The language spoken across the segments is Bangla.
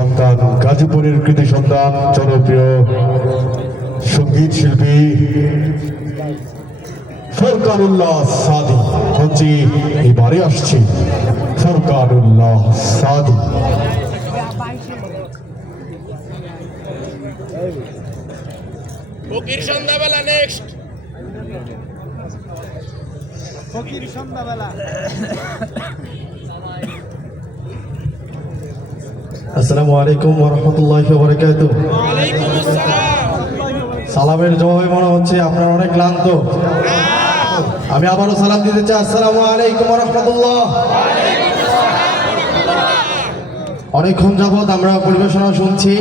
সন্তান গাজীপুরের কৃতি সন্তান জনপ্রিয় সংগীত শিল্পী ফরকানুল্লাহ সাদি। হচ্ছে এবারে আসছে ফরকানুল্লাহ সাদি। ফকির সন্ধ্যাবেলা নেক্সট ফকির সন্ধ্যাবেলা। আসসালামু আলাইকুম ওরহমতুল্লাহ বরকাত সালামের জবাবে মনে হচ্ছে আপনার অনেক ক্লান্ত। আমি আবারও সালাম দিতে চাই। আসসালামু আলাইকুম রহমতুল্লাহ অনেকক্ষণ যাবৎ আমরা পরিবেশনা শুনছি।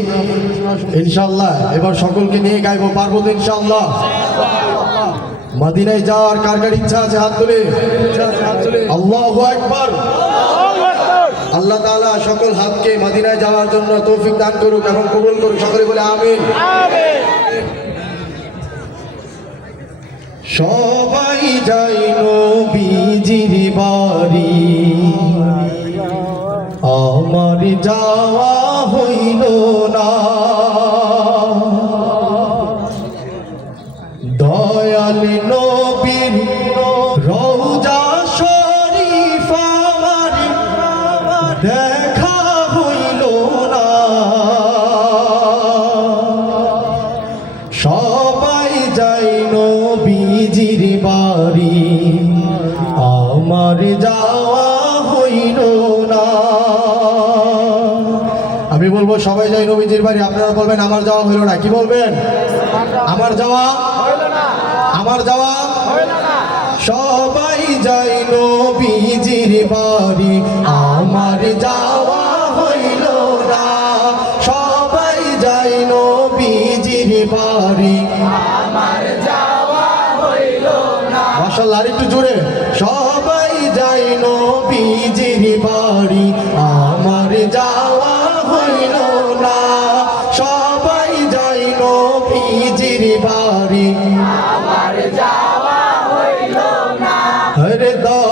ইনশাল্লাহ এবার সকলকে নিয়ে গাইবো পারব তো ইনশাল্লাহ মাদিনায় যাওয়ার কার কার ইচ্ছা আছে হাত তুলে? আল্লাহ একবার সকল হাতকে মাদিনায় যাওয়ার জন্য তৌফিক দান করুক এবং কবুল করুক। সকলে বলে আমিন। সবাই যাই নবীজির বাড়ি। আমার যাওয়া হইল না। দয়াল নবীর রৌজা যাই নবীজির বাড়ি, আমার যাওয়া হইল না। আমি বলব, সবাই যাই নবীজির বাড়ি, আপনারা বলবেন, আমার যাওয়া হইল না। কি বলবেন? আমার যাওয়া আমার যাওয়া সবাই যাই নবীজির বাড়ি, আমার যাওয়া হইল না। সবাই যাই নবীজির বাড়ি না আর আরেকটু জোরে। সবাই যাই নবীজির বাড়ি, আমার যাওয়া হইল না। সবাই যাই নবীজির বাড়ি, আমার যাওয়া হরে দয়া